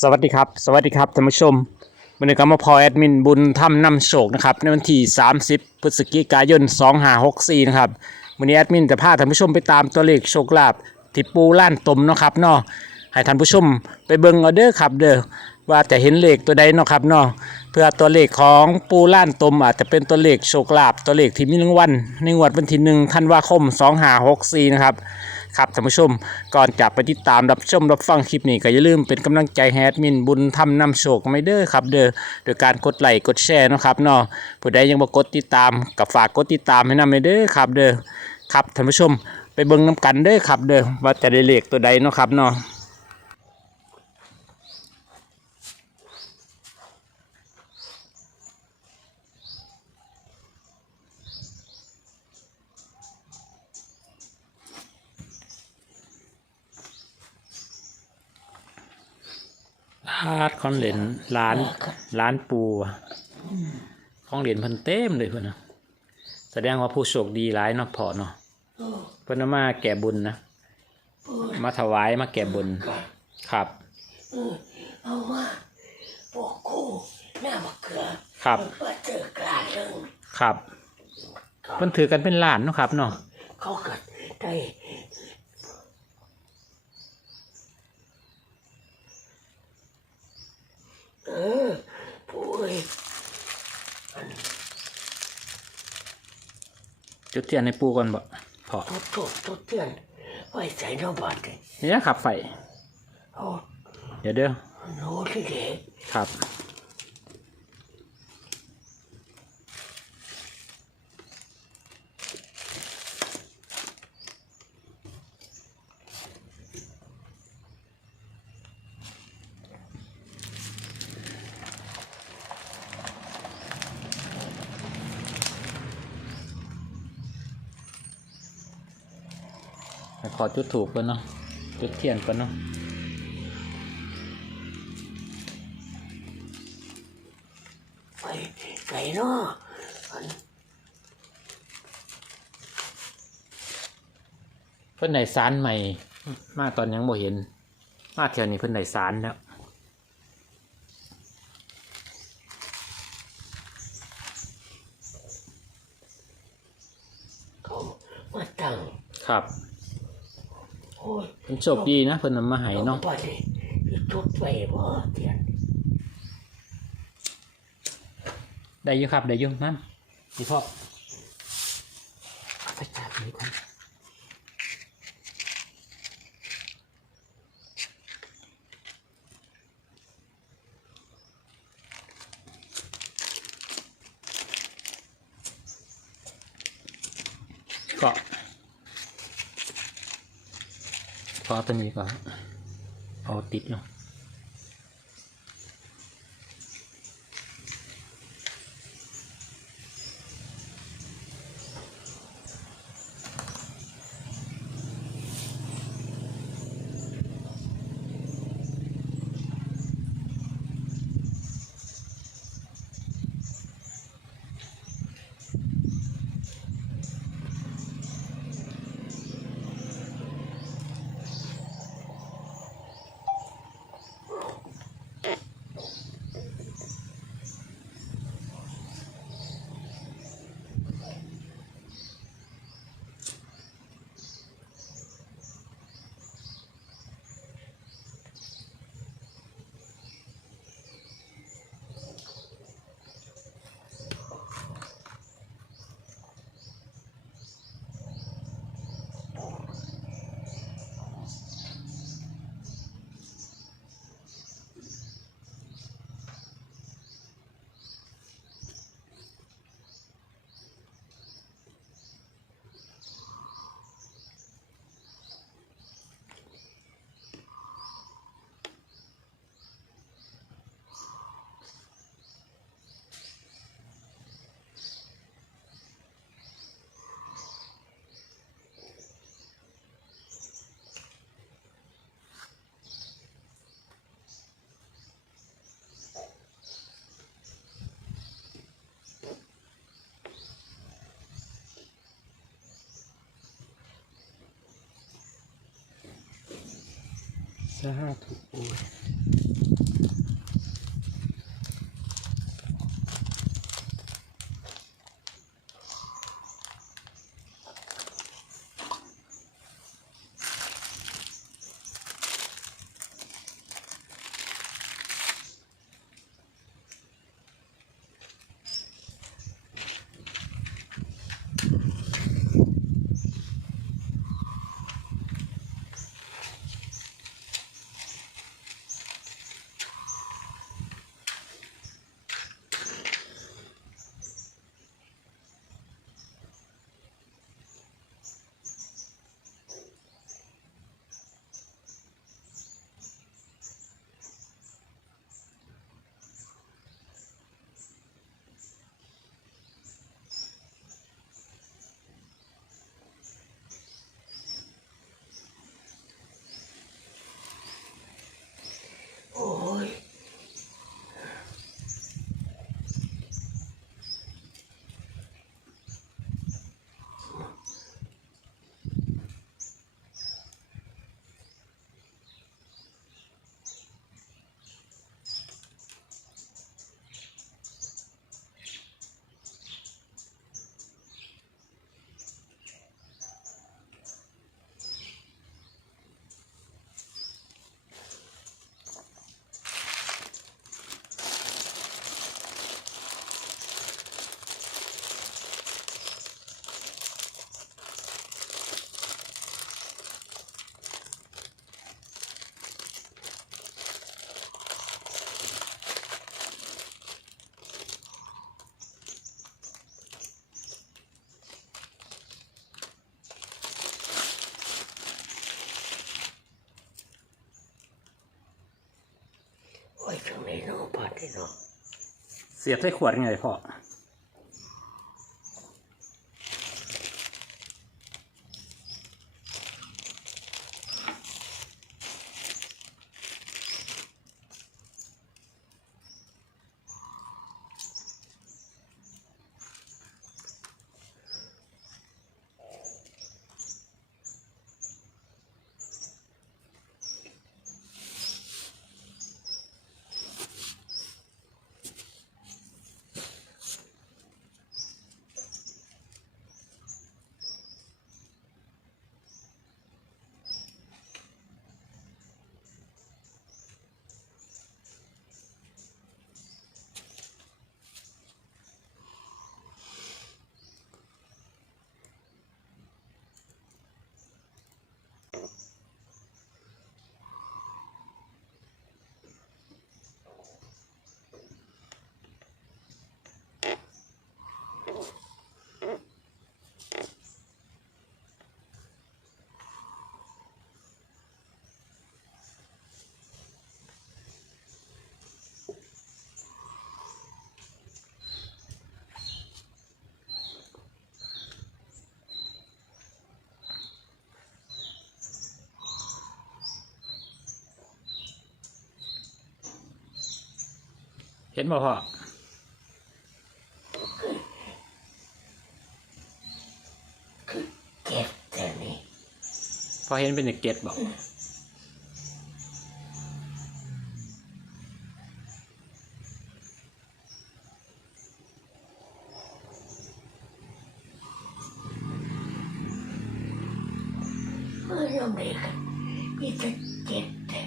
สวัสดีครับ สวัสดีครับท่านผู้ชมวันนี้ก็มาพอแอดมินบุญถ้ำนำโชคนะครับในวันที่ 30 พฤศจิกายน 2564 นะครับวันนี้แอดมินจะพาท่านผู้ชมไปตามตัวเลขโชคลาภที่ปูล้านตมเนาะครับเนาะให้ท่านผู้ชมไปเบิ่งเอเด้อครับเด้อว่าจะเห็นเลขตัวใดเนาะครับเนาะเพื่อตัวเลขของปูล้านตมอาจจะเป็นตัวเลขโชคลาภตัวเลขที่มีรางวัลในงวดวันที่1ธันวาคม 2564 นะครับ ครับท่านผู้ชมก่อนจะไปติดตามรับชมรับฟังคลิปนี้ก็อย่าลืมเป็นกำลังใจแฮดมินบุญทำนำโชคไม่เด้อครับเด้อโดยการกดไลค์กดแชร์นะครับเนาะผู้ใดยังบ่กดติดตามก็ฝากกดติดตามให้นำเลยเด้อครับเด้อครับท่านผู้ชมไปเบิ่งน้กันเด้อครับเด้อว่าจะได้เลขตัวใดเนาะครับเนาะาดคอนเหรนร้านร้านปูอะของเหรียญเพิ่นเต็มเลยเพิ่นนะแสดงว่าผู้โชคดีหลายเนาะพอเนาะเพิ่นเอามาแก่บุญนะมาถวายมาแก่บุญครับเอาว่าพวกกูหน้ามะเขือครับมาเจอกลาดเรื่องครับเพิ่นถือกันเป็นล้านเนาะครับเนาะเขาเกิดได้เออปุ้ย จุดเทียนในปูก่อนบ่พอทุบทุบทุบเตือนไว้ใส่น้ำบาดเลยเนี่ยขับไฟโอ้เดี๋ยวเด้อโน้ที่เด็กครับ อจุดถูกก่อนเนาะจุดเทียนก่อนเนาะไปไก่เนาะอันเพิ่นได้สารใหม่ มาตอนยังบ่เห็น มาเที่ยวนี้เพิ่นได้สารแล้วเขามาตั้งครับโอ้ยเพิ่ นโชคดีนะเพิ่นนำมาให้เนาะไดิทุบไปบ่เตียนได้อยู่ครับได้อยู่นั่นพี่พ่อไปจับนี่ก่อนก็ พอตัวนี้ก่อนเอาติดเนาะ สาธุ พี่น้องเสียบใส่ขวดไงพ่อ เห็นบ่พ่อคือเก็บแต่นี่พอเห็นเป็นเด็กเก็ดบอกเมื่อยามใดกันมีแต่เจ็บแต่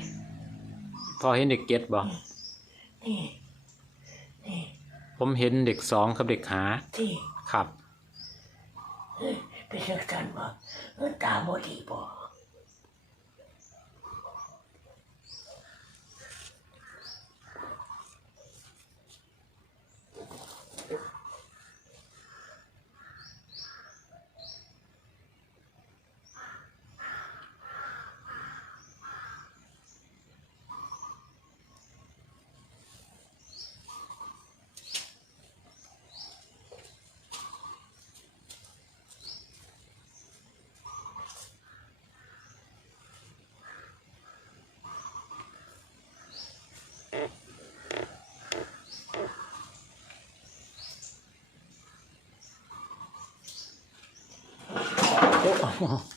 พอเห็นเด็กเก็ดบอกนี่นี่ ผมเห็นเด็กสองกับเด็กหาที่ครับ เอ้ยเป็นเรื่องกันบ่เออตาบ่ดีบ่ นี่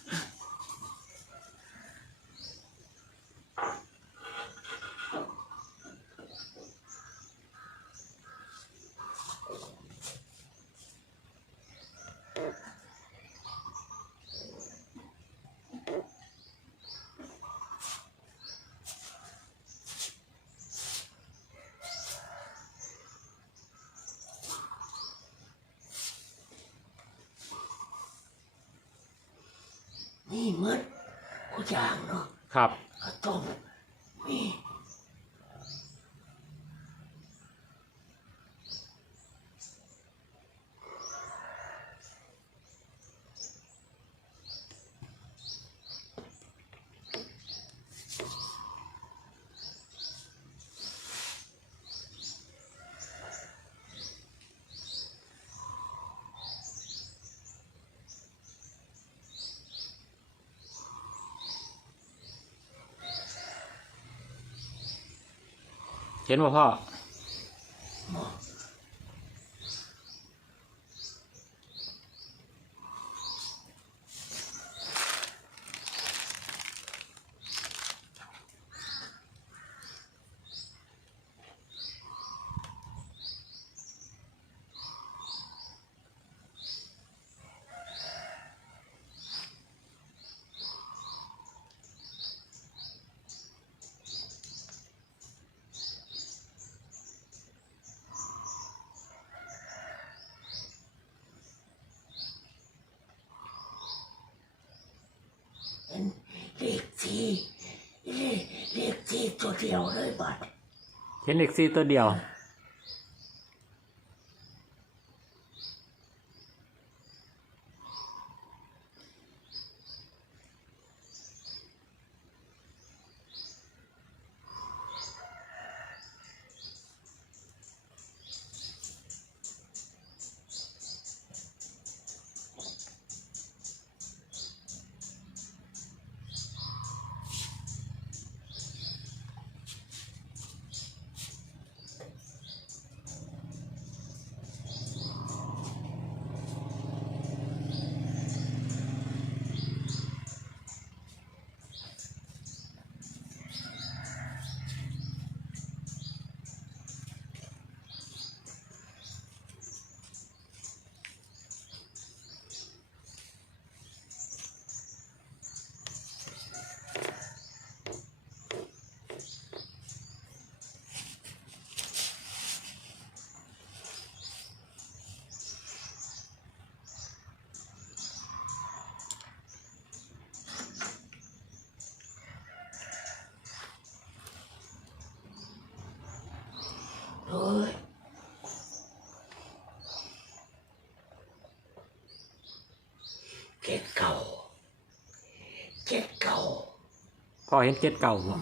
หมดกูย่างเนาะครับข้าวต้มนี่ เห็นบ่พ่อ เป็นเลขที่เลขเลขที่ตัวเดียวเลยบาดเห็นเด็กซีตัวเดียว โอ้ยเจ็ดเก่าเจ็ดเก่า พ่อเห็นเจ็ดเก่าบ่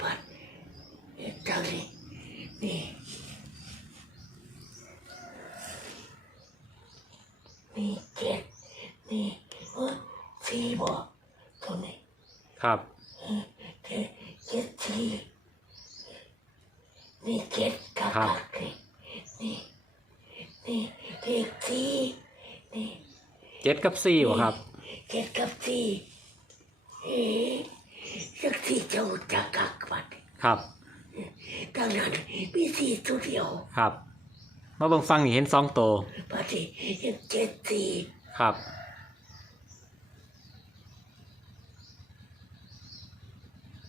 ปัดเอ็ดจังนี่นี่นี่เจ็ดนี่เออสี่บ่ตัวนี้ครับเจ็ดเจ็ดสี่นี่เจ็ดกักครับกักนี่นี่นี่เลขสี่นี่เจ็ดกับสี่บ่ครับเจ็ดกับสี่เอ๊ะ สักสี่เจ้าจะกักบัดครับ ดังนั้นมีสี่ตัวเดียวครับมาเบิ่งฟังนี่เห็นสองโตวบัดนี้เห็นเจ็ดสี่ครับ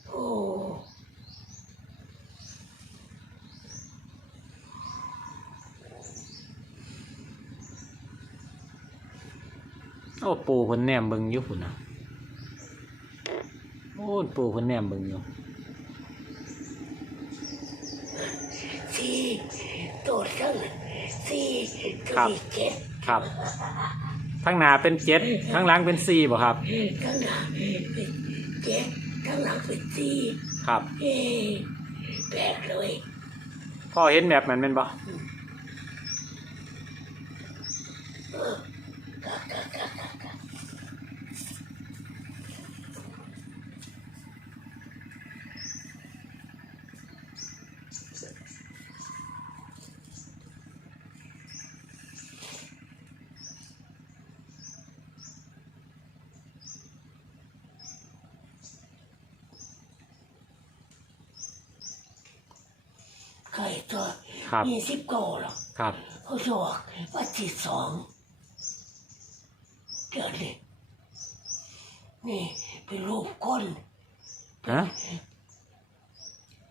โอ้โอ้ปูเพิ่นแนมเบิ่งอยู่พุ่นน่ะ โอ้ปูเพิ่นแนมเบิ่งอยู่สี่ตัวทั้งสี่ตัวครับนี้เจ็ดครับข้างหน้าเป็นเจ็ดข้างหลังเป็นสี่บ่ครับทั้งหน้าเป็นเจ็ดทั้งหลังเป็นสี่ครับเอ๊ะแปลกเลยพ่อเห็นแบบนั้นเป็นบ่เออกักกักกัก ไก่ตัวครับมีสิบโกหรอกครับ เขาบอกว่าที่สองเดือนนี้นี่เป็นรูปคนฮะ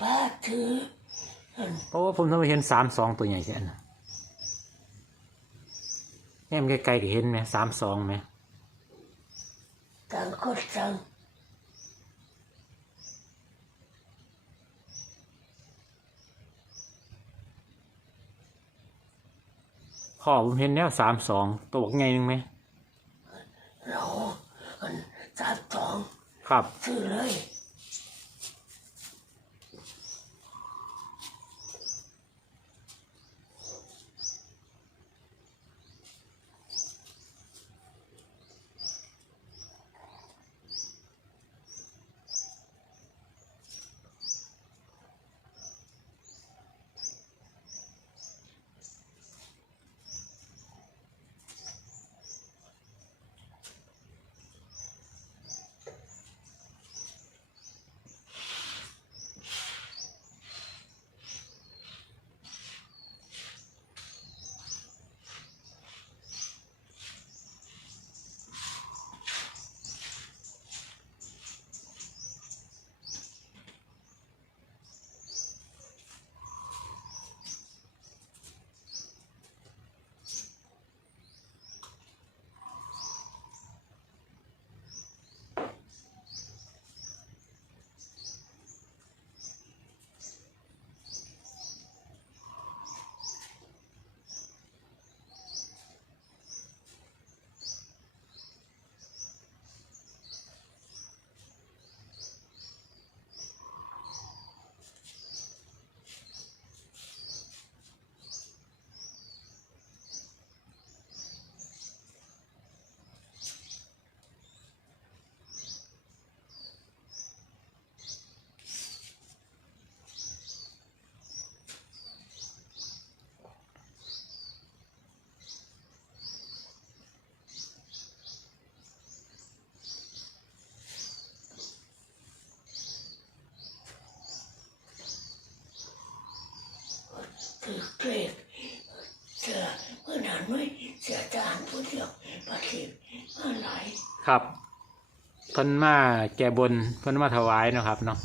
ป้าถืออันเพราะว่าผมต้องไปเห็นสามสองตัวใหญ่ใช่ไหมแง่มไกลๆก็เห็นไหมสามสองไหม ต่างคนต่าง อผมเห็นแล้วสามสองตัวบักไงนึงไหมเราอันสามสองครับ ซื้อเลย เมื่อนานไว้เสียจานผู้เดียวปฏิบมาหลายครับเพิ่นมาแก่บนเพิ่นมาถวายเนาะครับเนาะ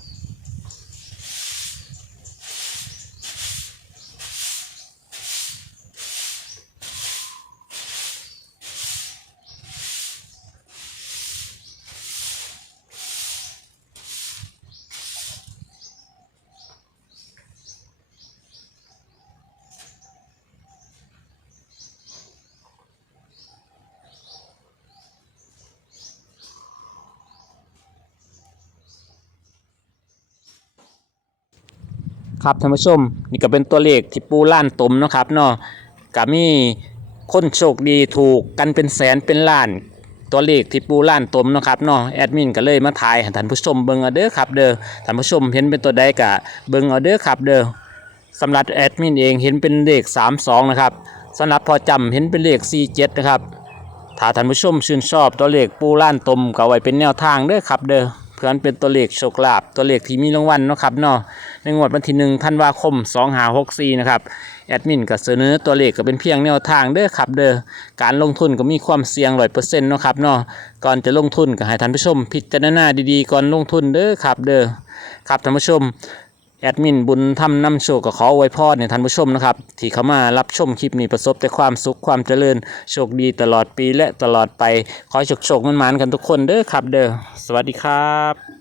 ครับท่านผู้ชมนี่ก็เป็นตัวเลขที่ปูล้านตมนะครับเนาะก็มีคนโชคดีถูกกันเป็นแสนเป็นล้าน ตัวเลขที่ปูล้านตมนะครับเนาะแอดมินก็เลยมาถ่ายให้ท่านผู้ชมเบิ่งเอาเด้อครับเด้อท่านผู้ชมเห็นเป็นตัวใดก็เบิ่งเอาเด้อครับเด้อสำหรับแอดมินเองเห็นเป็นเลข 32 นะครับสำหรับพอจำเห็นเป็นเลข 47 นะครับถ้าท่านผู้ชมชื่นชอบตัวเลขปูล้านตมก็ไว้เป็นแนวทางเด้อครับเด้อ พื่อนเป็นตัวเลขโชคลาภตัวเลขที่มีรางวัลเนาะครับเนาะในงวดวันที่หนึ่งธันวาคม2564นะครับแอดมินก็เสนอตัวเลขก็เป็นเพียงแนวทางเด้อครับเด้อการลงทุนก็มีความเสี่ยงร้อยเปอร์เซ็นต์เนาะครับเนาะก่อนจะลงทุนก็ให้ท่านผู้ชม พิจารณาดีๆก่อนลงทุนเด้อครับเด้อครับท่านผู้ชม แอดมินบุญทำนำโชคก็ขอไวยพรในท่านผู้ชมนะครับ ที่เข้ามารับชมคลิปนี้ประสบแต่ความสุขความเจริญโชคดีตลอดปีและตลอดไป ขอโชคโชคมันๆกันทุกคนเด้อครับเด้อสวัสดีครับ